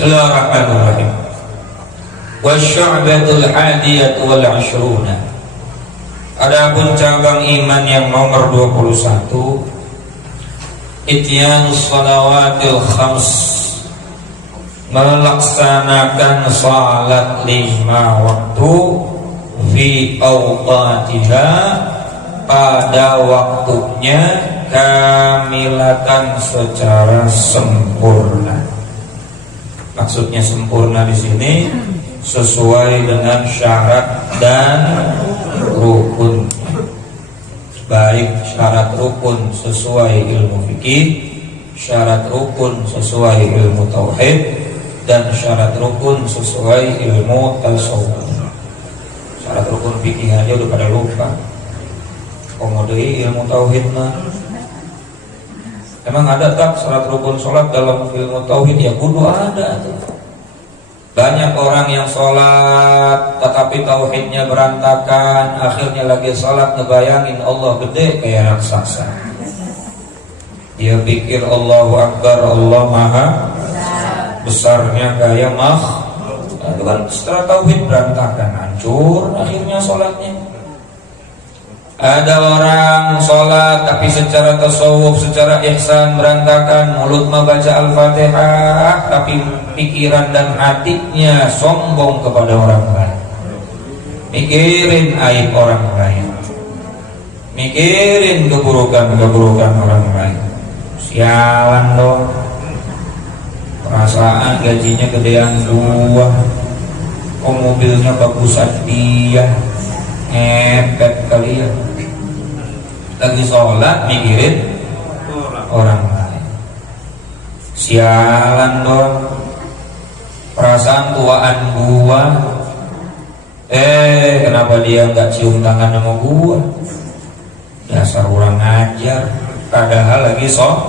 Bismillahirrahmanirrahim. Wasyu'batul hadiyatu wal 'ashruna. Adapun cabang iman yang nomor 21, ityanus shalawatil khams, melaksanakan salat 5 waktu fi awqatiha, pada waktunya, kamilatan, secara sempurna. Maksudnya sempurna di sini sesuai dengan syarat dan rukun. Baik syarat rukun sesuai ilmu fikih, syarat rukun sesuai ilmu tauhid, dan syarat rukun sesuai ilmu tasawuf. Syarat rukun fikih aja udah pada lupa. Komodoi ilmu tauhid mah. Emang ada tak syarat rukun sholat dalam ilmu tauhid? Ya kudu ada tuh. Banyak orang yang sholat tetapi tauhidnya berantakan, akhirnya lagi sholat ngebayangin Allah gede kayak raksasa. Dia pikir Allahu Akbar, Allah maha besarnya kayak itu kan setelah tauhid berantakan, hancur akhirnya sholatnya. Ada orang sholat tapi secara tasawuf, secara ihsan berantakan. Mulut membaca Al-Fatihah tapi pikiran dan hatinya sombong kepada orang lain, mikirin aib orang lain, mikirin keburukan orang lain. Sialan dong. Perasaan gajinya gedean 2, kok mobilnya bagusan dia, ngepet kali ya. Lagi sholat mikirin orang lain. Sialan dong. Perasaan tuaan gua, kenapa dia nggak cium tangan sama gua? Dasar orang ngajar. Padahal lagi sholat.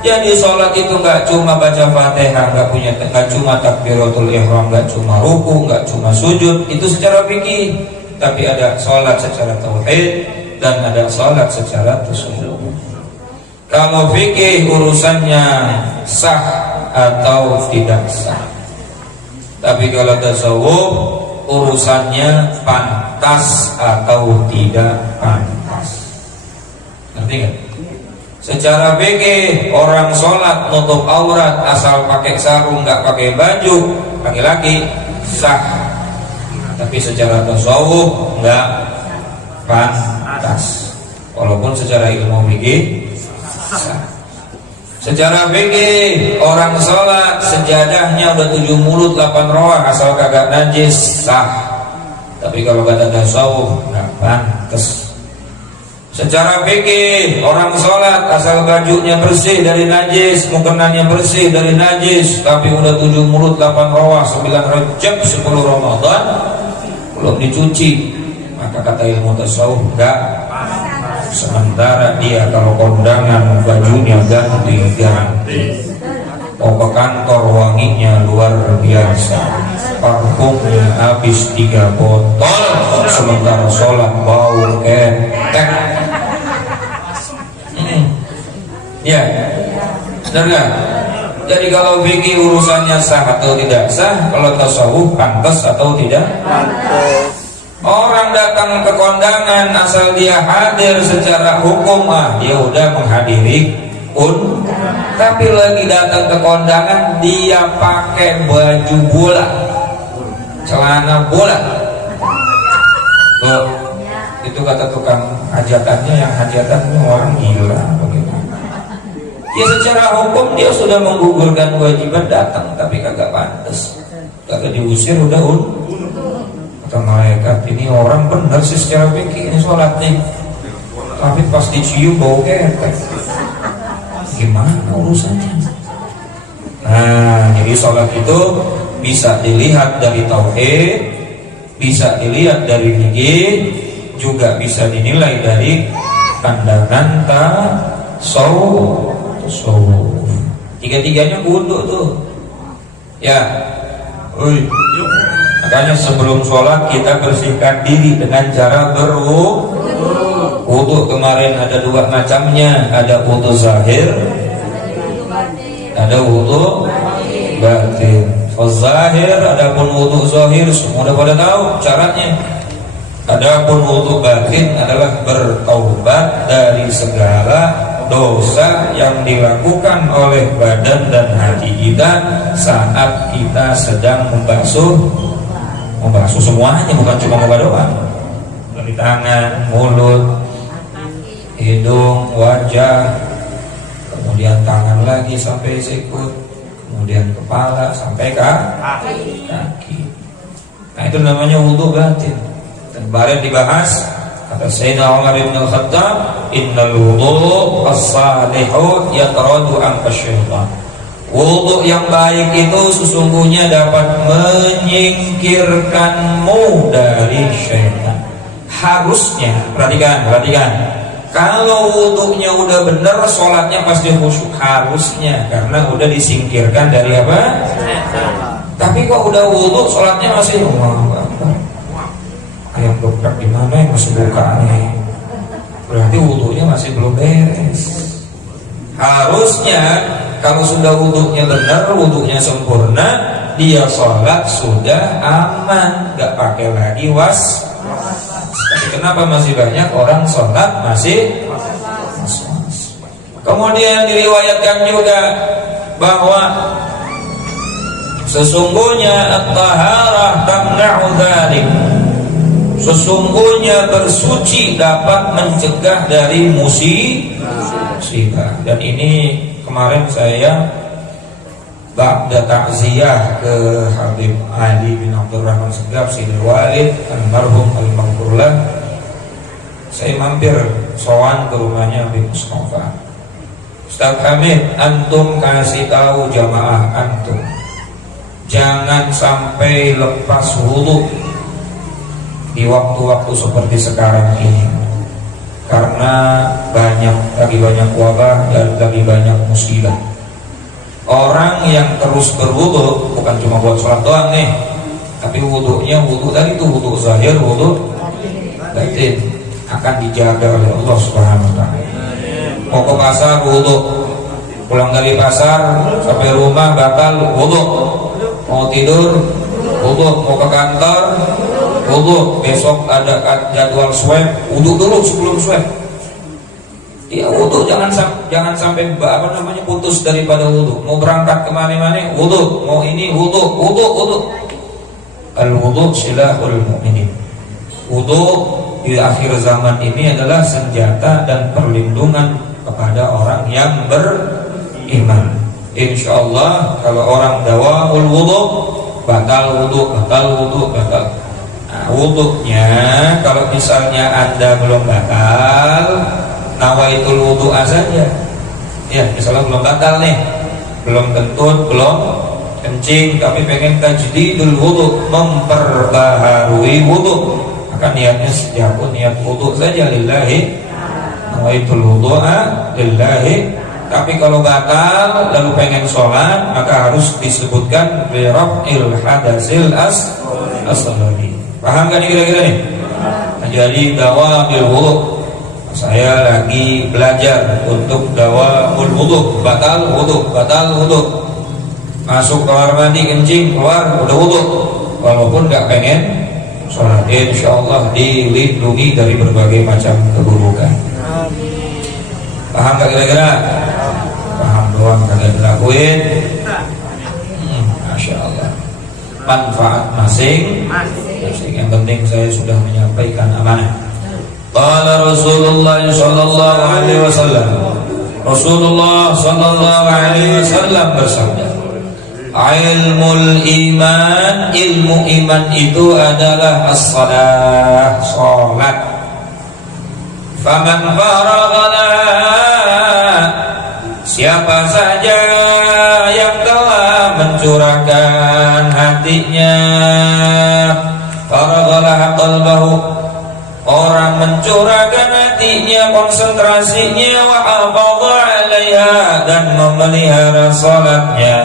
Jadi sholat itu nggak cuma baca Fatihah, nggak cuma takbiratul ihram, nggak cuma ruku, nggak cuma sujud. Itu secara fikih. Tapi ada sholat secara tauhid dan ada salat secara tasawuf. Kalau fikih urusannya sah atau tidak sah. Tapi kalau tasawuf urusannya pantas atau tidak pantas. Ngerti nggak? Secara fikih orang sholat nutup aurat asal pakai sarung nggak pakai baju laki-laki sah. Tapi secara tasawuf nggak pantas. Walaupun secara ilmu fikih sah. Secara fikih orang sholat sejadahnya udah 7 mulut 8 roah asal kagak najis sah. Tapi kalau kata tasawuf nggak pantas. Secara fikih orang sholat asal bajunya bersih dari najis, mukenanya bersih dari najis, tapi udah 7 mulut 8 roah 9 Rajab 10 Ramadan belum dicuci, maka kata ilmu tasawuf enggak. Sementara dia kalau kondangan bajunya ganti, mau ke kantor wanginya luar biasa, parfumnya habis 3 botol, sementara sholat bau ketek. Ya, benar gak? Jadi kalau fikih urusannya sah atau tidak sah, kalau tasawuf pantas atau tidak pantas. Orang datang ke kondangan asal dia hadir secara hukum, dia udah menghadiri tapi lagi datang ke kondangan dia pakai baju bola, celana bola. Tuh, itu kata tukang hajatannya, yang hajatannya orang gila begitu. Ya secara hukum dia sudah menggugurkan kewajiban datang, tapi kagak pantas, kagak diusir, udah kata malaikat ini orang benar sih secara fikih ini sholatnya, tapi pas dicium bau ketek. Gimana urusannya? Nah, jadi sholat itu bisa dilihat dari tauhid, bisa dilihat dari fikih, juga bisa dinilai dari pandangan tasawuf. Tiga-tiganya kudu tuh. Ya. Makanya sebelum sholat kita bersihkan diri dengan cara berwudu. Kemarin ada 2 macamnya, ada wudu zahir, ada wudu batin. Zahir, adapun wudu zahir semua udah pada tahu caranya. Adapun wudu batin adalah bertaubat dari segala dosa yang dilakukan oleh badan dan hati kita saat kita sedang membasuh semuanya, bukan cuma muka doang. Dari tangan, mulut, hidung, wajah, kemudian tangan lagi sampai sikut, kemudian kepala sampai kaki. Nah itu namanya wudu batin. Dan kemarin dibahas kata Sayyidina Umar bin Al-Khattab, innal wudu as-salihu yatradu an syaitan. Wudu yang baik itu sesungguhnya dapat menyingkirkanmu dari syaitan. Harusnya, perhatikan. Kalau wudunya udah benar, sholatnya pasti khusyuk. Harusnya, karena udah disingkirkan dari apa? Tapi kok udah wudu, sholatnya masih ayam geprek gimana yang masih buka nih? Berarti wudunya masih belum beres. Harusnya kalau sudah wudunya benar, wudunya sempurna, dia sholat sudah aman, gak pakai lagi was. Tapi kenapa masih banyak orang sholat masih was-was? Kemudian diriwayatkan juga bahwa sesungguhnya at-taharah tamna'u dzalik. Sesungguhnya bersuci dapat mencegah dari musibah. Dan ini kemarin saya ba'da ta'ziyah ke Habib Ali bin Abdurrahman Segaf Sidul Walid almarhum al-maghfurlah, saya mampir sowan ke rumahnya Habib Mustafa. Ustaz Hamid, antum kasih tahu jamaah antum jangan sampai lepas wudu di waktu-waktu seperti sekarang ini, karena lagi banyak wabah dan lagi banyak musibah. Orang yang terus berwudu bukan cuma buat sholat doang nih, tapi wudunya wudu tadi itu wudu zahir, wudu batin akan dijaga oleh Allah Subhanahu wa taala. Mau ke pasar wudu, pulang dari pasar sampai rumah batal wudu, mau tidur wudu, mau ke kantor wudu, besok ada jadwal swab wudu dulu sebelum swab. Ya wudu jangan sampai putus daripada wudu. Mau berangkat kemana-mana wudu, mau ini wudu. Al wudu silahul mu'minin. Wudu di akhir zaman ini adalah senjata dan perlindungan kepada orang yang beriman. Insyaallah kalau orang dawamul wudu batal. Nah, wudunya kalau misalnya Anda belum batal, nawaitul wudu'a saja. Ya, misalnya belum batal nih, belum kentut, belum kencing, tapi pengen tajdidul wudu, memperbaharui wudu, maka niatnya setiap niat wudu saja lillahi, nawaitul wudu'a lillahi. Tapi kalau batal lalu pengen sholat, maka harus disebutkan bi raf'il hadatsil asghari. Paham kan kira-kira nih? Jadi dawamil wudu. Saya lagi belajar untuk dawamul wudu, batal wudu. Masuk kamar mandi kencing, keluar udah wudu. Walaupun nggak pengen sholat, insyaallah dilindungi dari berbagai macam keburukan. Paham nggak kira-kira? Paham doang kagak dilakuin. Masya Allah. Manfaat masing. Yang penting saya sudah menyampaikan amanah. Qala Rasulullah sallallahu alaihi wasallam. Rasulullah sallallahu alaihi wasallam bersabda, ilmu iman itu adalah as-salah, salat. Faman faragha, siapa saja yang telah mencurahkan hatinya, faraghalah qalbahu, orang mencurahkan hatinya, konsentrasinya, wa hafadha 'alaiha, dan memelihara salatnya,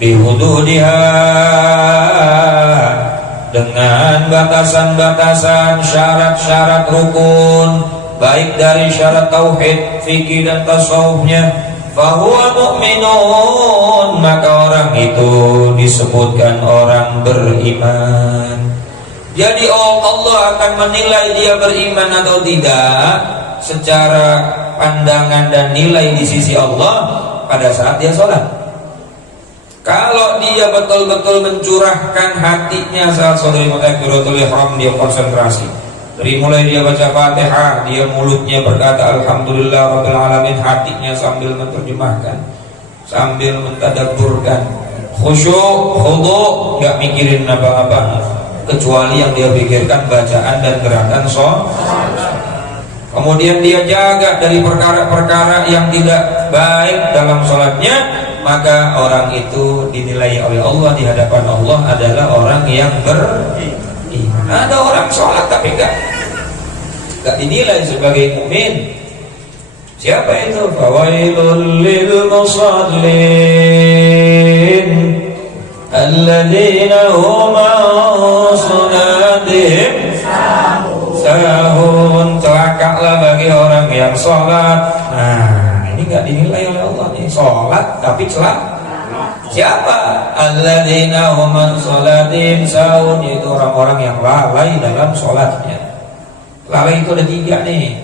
bihududiha, dengan batasan-batasan, syarat-syarat rukun, baik dari syarat tauhid, fikih dan tasawufnya, fahuwa mu'minun, maka orang itu disebutkan orang beriman. Jadi Allah akan menilai dia beriman atau tidak secara pandangan dan nilai di sisi Allah pada saat dia sholat. Kalau dia betul-betul mencurahkan hatinya saat sholat takbiratul ihram, dia konsentrasi. Dari mulai dia baca Fatihah, dia mulutnya berkata Alhamdulillah Rabbil Alamin, hatinya sambil menerjemahkan, sambil mentadabburkan, khusyuk, khudu', gak mikirin apa-apa kecuali yang dia pikirkan bacaan dan gerakan sholat. Kemudian dia jaga dari perkara-perkara yang tidak baik dalam sholatnya, maka orang itu dinilai oleh Allah di hadapan Allah adalah orang yang beriman. Ada orang sholat tapi gak dinilai sebagai mukmin. Siapa itu? Fawailul lil musallin alladzina hum an salatihim sahun. Celakalah bagi orang yang sholat. Nah, ini gak dinilai oleh Allah nih, sholat tapi celak. Siapa? Alladzina hum an salatihim sahun, yaitu orang-orang yang lalai dalam sholatnya. Lalai itu ada 3 nih.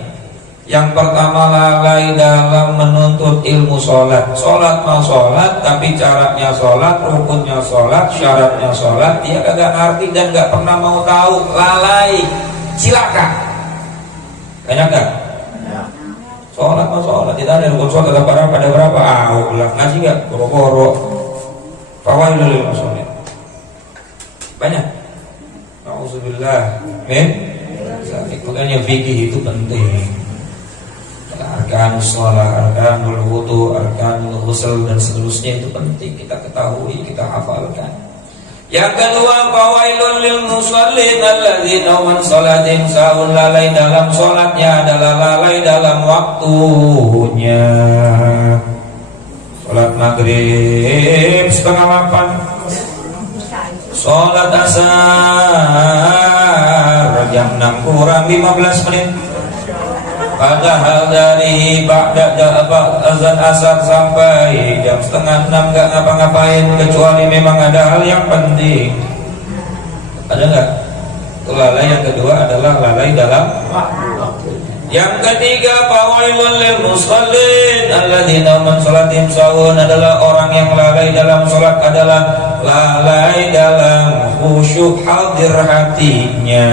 Yang pertama, lalai dalam menuntut ilmu sholat. Sholat mau sholat, tapi caranya sholat, rukunnya sholat, syaratnya sholat, dia kagak ngerti dan gak pernah mau tahu. Lalai, silakan. Banyak gak? Sholat mau sholat, tidak ada rukun sholat, ada berapa? Ulah ngaji gak? Boro-boro. Fawailul lil musallin. Banyak. Nauzubillah. Makanya fikih itu penting. Arkan sholat, arkanul wudu, arkanul ghusl dan seterusnya itu penting kita ketahui, kita hafalkan. Yang kedua, fawailul lil musallin alladzina hum an salatihim sahun, lalai dalam sholatnya adalah lalai dalam waktunya. Sholat maghrib 7:30, sholat asar jam 6 kurang 15 menit. Padahal dari ba'da azan asar sampai jam 5:30 gak ngapa-ngapain kecuali memang ada hal yang penting. Ada gak? Itu lalai. Yang kedua adalah lalai dalam waktu. Yang ketiga, fawailul lil musallin alladzina hum an salatihim sahun, adalah orang yang lalai dalam salat adalah lalai dalam khusyuk hadir hatinya.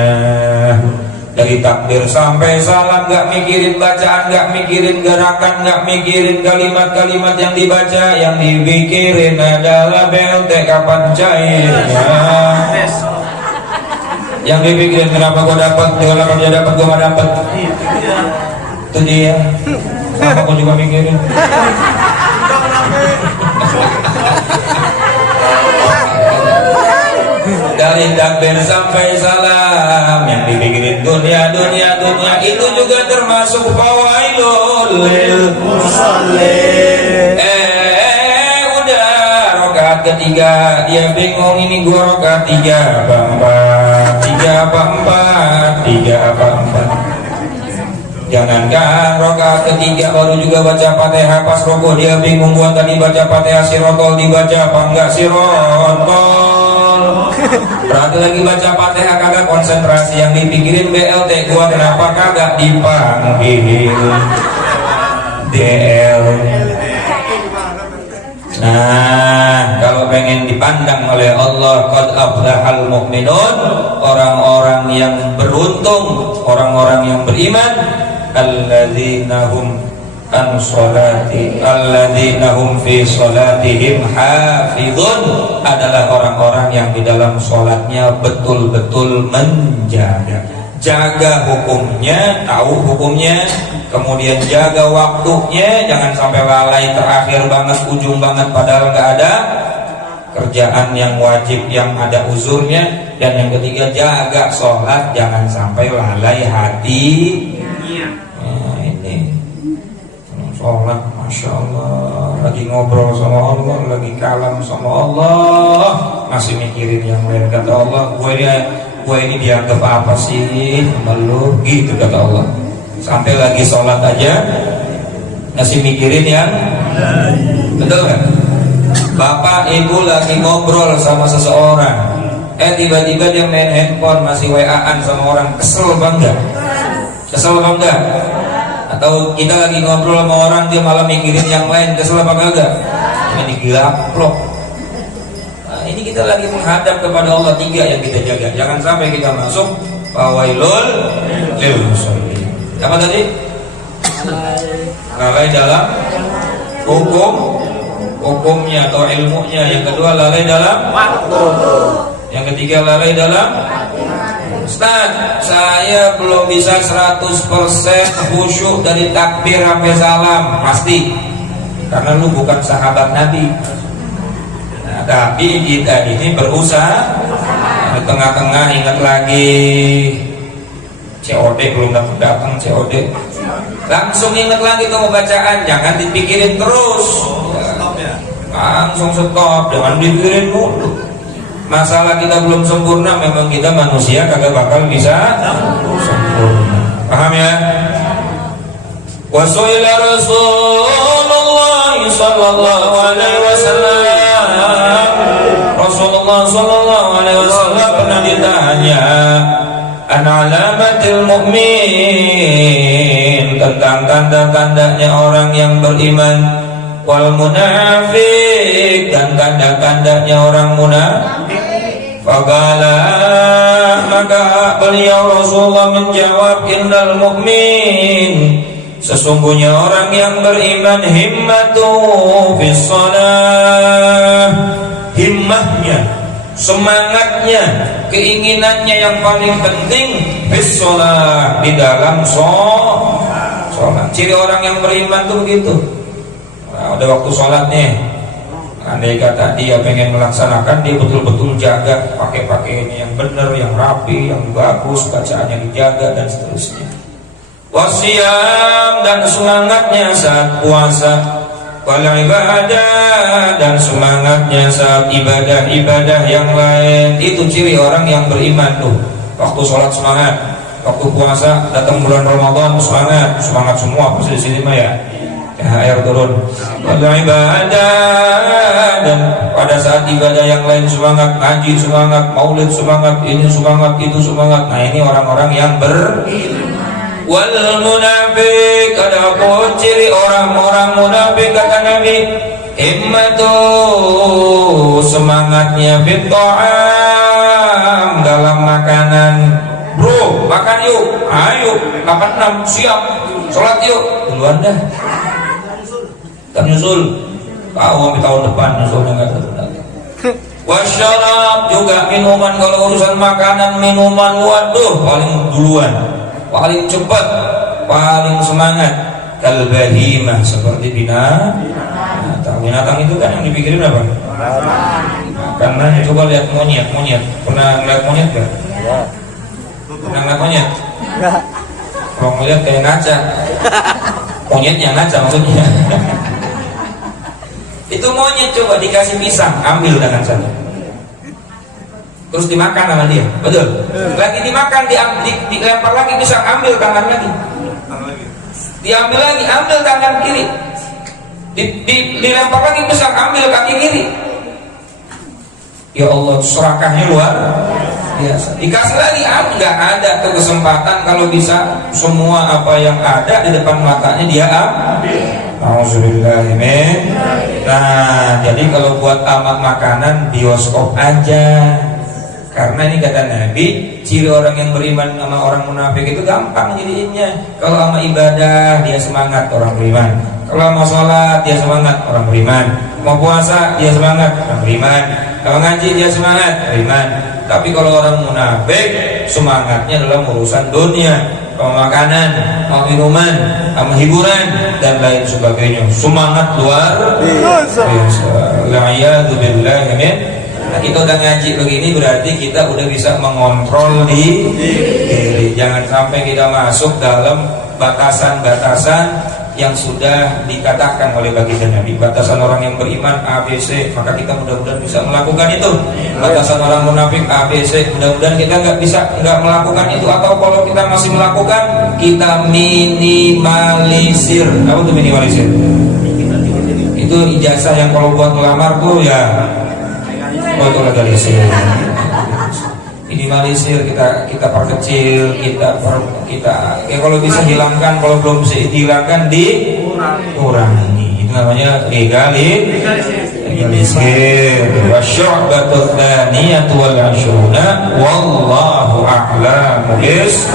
Dari takbir sampai salam gak mikirin bacaan, gak mikirin gerakan, gak mikirin kalimat-kalimat yang dibaca. Yang dipikirin adalah BLT kapan cairnya. Yang dipikirin kenapa gua dapat, kenapa dia dapat, gua gak dapat. Itu dia. Kenapa gua juga mikirin. Dari takbir sampai salam yang dipikirin dunia itu juga termasuk fawailul lil musallin. Udah rakaat ketiga dia bingung, ini gua rakaat 3 apa 4. Jangankan rakaat ketiga baru juga baca Fatihah, pas rukuk dia bingung, gua tadi baca Fatihah sirotol dibaca apa enggak sirotol. Berarti lagi baca Fatihah kagak konsentrasi, yang dipikirin BLT gua kenapa kagak dipanggil DL. Nah, kalau pengen dipandang oleh Allah, qad aflahal mu'minun, orang-orang yang beruntung, orang-orang yang beriman, alladzina hum an sholati alladzina hum fi sholatihim hafizun, adalah orang-orang yang di dalam sholatnya betul-betul menjaga, jaga hukumnya, tahu hukumnya, kemudian jaga waktunya, jangan sampai lalai terakhir banget, ujung banget padahal nggak ada kerjaan yang wajib yang ada uzurnya. Dan yang ketiga, jaga sholat, jangan sampai lalai hati. Nah, ini sholat, masya Allah, lagi ngobrol sama Allah, lagi kalam sama Allah, masih mikirin yang lain. Kata Allah, gue ini dianggap apa sih sama lu, gitu kata Allah. Sampai lagi sholat aja masih mikirin yang Betul kan? Bapak ibu lagi ngobrol sama seseorang, tiba-tiba dia main handphone, masih WA-an sama orang, kesel bangga? Kesel bangga? Atau kita lagi ngobrol sama orang, dia malah mikirin yang lain, kesel apa enggak? Ini digaplok. Nah, ini kita lagi menghadap kepada Allah, 3 yang kita jaga. Jangan sampai kita masuk fawailul lil musallin. Apa tadi? Lalai dalam hukumnya atau ilmunya. Yang kedua lalai dalam waktu. Yang ketiga lalai dalam Ustaz, saya belum bisa 100% khusyuk dari takbir sampai salam. Pasti, karena lu bukan sahabat Nabi. Nah, tapi kita ini berusaha. Di tengah-tengah ingat lagi COD belum datang COD. Langsung ingat lagi kamu bacaan, jangan dipikirin terus. Langsung stop, jangan dipikirin mulu. Masalah kita belum sempurna, memang kita manusia kagak bakal bisa sempurna. Paham ya? Wa su'ila Rasulullah sallallahu alaihi wasallam. Rasulullah sallallahu alaihi wasallam pernah ditanya an alamatil mu'min, tentang tanda-tandanya orang yang beriman, wal munafik, dan tanda-tandanya orang munafik. Faqala, maka beliau Rasulullah menjawab, innal mu'min, sesungguhnya orang yang beriman, himmatu fis shalah, himmahnya, semangatnya, keinginannya yang paling penting fis shalah, di dalam sholat. Ciri orang yang beriman tuh begitu. Nah, udah waktu sholat nih, andai kata dia pengen melaksanakan, dia betul-betul jaga, pakai pakaiannya yang benar, yang rapi, yang bagus, bacaannya dijaga dan seterusnya. Wasiyam, dan semangatnya saat puasa. Wal ibadah, dan semangatnya saat ibadah-ibadah yang lain. Itu ciri orang yang beriman tuh. Waktu sholat semangat, waktu puasa, datang bulan Ramadan semangat semua pasti di sini mah ya. THR turun. Wal ibadah, dan pada saat ibadah yang lain semangat, ngaji semangat, maulid semangat, ini semangat, itu semangat. Nah, ini orang-orang yang beriman. Wal munafik, adapun ciri orang-orang munafik kata Nabi, himmatu, semangatnya fit ta'am, dalam makanan. Bro, makan yuk, ayo 86 siap, sholat yuk, duluan dah. Tak nyusul, kau sampai tahun depan nyusulnya nggak ketemu. Wasyarab, juga minuman. Kalau urusan makanan minuman, waduh paling duluan, paling cepat, paling semangat. Kalbahimah, seperti binatang itu kan yang dipikirin apa? Karena coba lihat monyet. Pernah ngeliat monyet gak? Pernah ngeliat monyet? Kalau ngeliat kayak ngaca, monyetnya ngaca maksudnya. Itu monyet coba dikasih pisang, ambil dengan sana, terus dimakan sama dia, betul? Lagi dimakan, dilempar lagi pisang, ambil tangan lagi, diambil lagi, ambil tangan kiri, dilempar lagi pisang, ambil kaki kiri. Ya Allah, serakahnya luar biasa. Dikasih lagi, nggak ada tuh kesempatan kalau bisa semua apa yang ada di depan matanya dia ambil. Alhamdulillahirrahmanirrahim. Nah, jadi kalau buat tamak makanan, bioskop aja. Karena ini kata Nabi, ciri orang yang beriman sama orang munafik itu gampang jadinya. Kalau sama ibadah dia semangat, orang beriman. Kalau mau sholat dia semangat, orang beriman. Mau puasa dia semangat, orang beriman. Kalau ngaji dia semangat, beriman. Tapi kalau orang munafik, semangatnya dalam urusan dunia, mau makanan, mau minuman, mau hiburan dan lain sebagainya. Semangat luar biasa. La'iyadu billahi min. Nah, kita udah ngaji begini berarti kita udah bisa mengontrol diri. Jangan sampai kita masuk dalam batasan-batasan yang sudah dikatakan oleh baginda Nabi. Batasan orang yang beriman ABC, maka kita mudah-mudahan bisa melakukan itu. Batasan orang munafik ABC, mudah-mudahan kita nggak melakukan itu. Atau kalau kita masih melakukan, kita minimalisir. Apa itu minimalisir? itu ijazah yang kalau buat ngelamar tuh ya buat legalisir, minimalisir, kita perkecil, kita ya kalau bisa hilangkan, kalau belum bisa dihilangkan dikurangi. Itu namanya legalisir. Wasyu'batut tsaniyatu wal 'ashruna wallahu a'lamu bis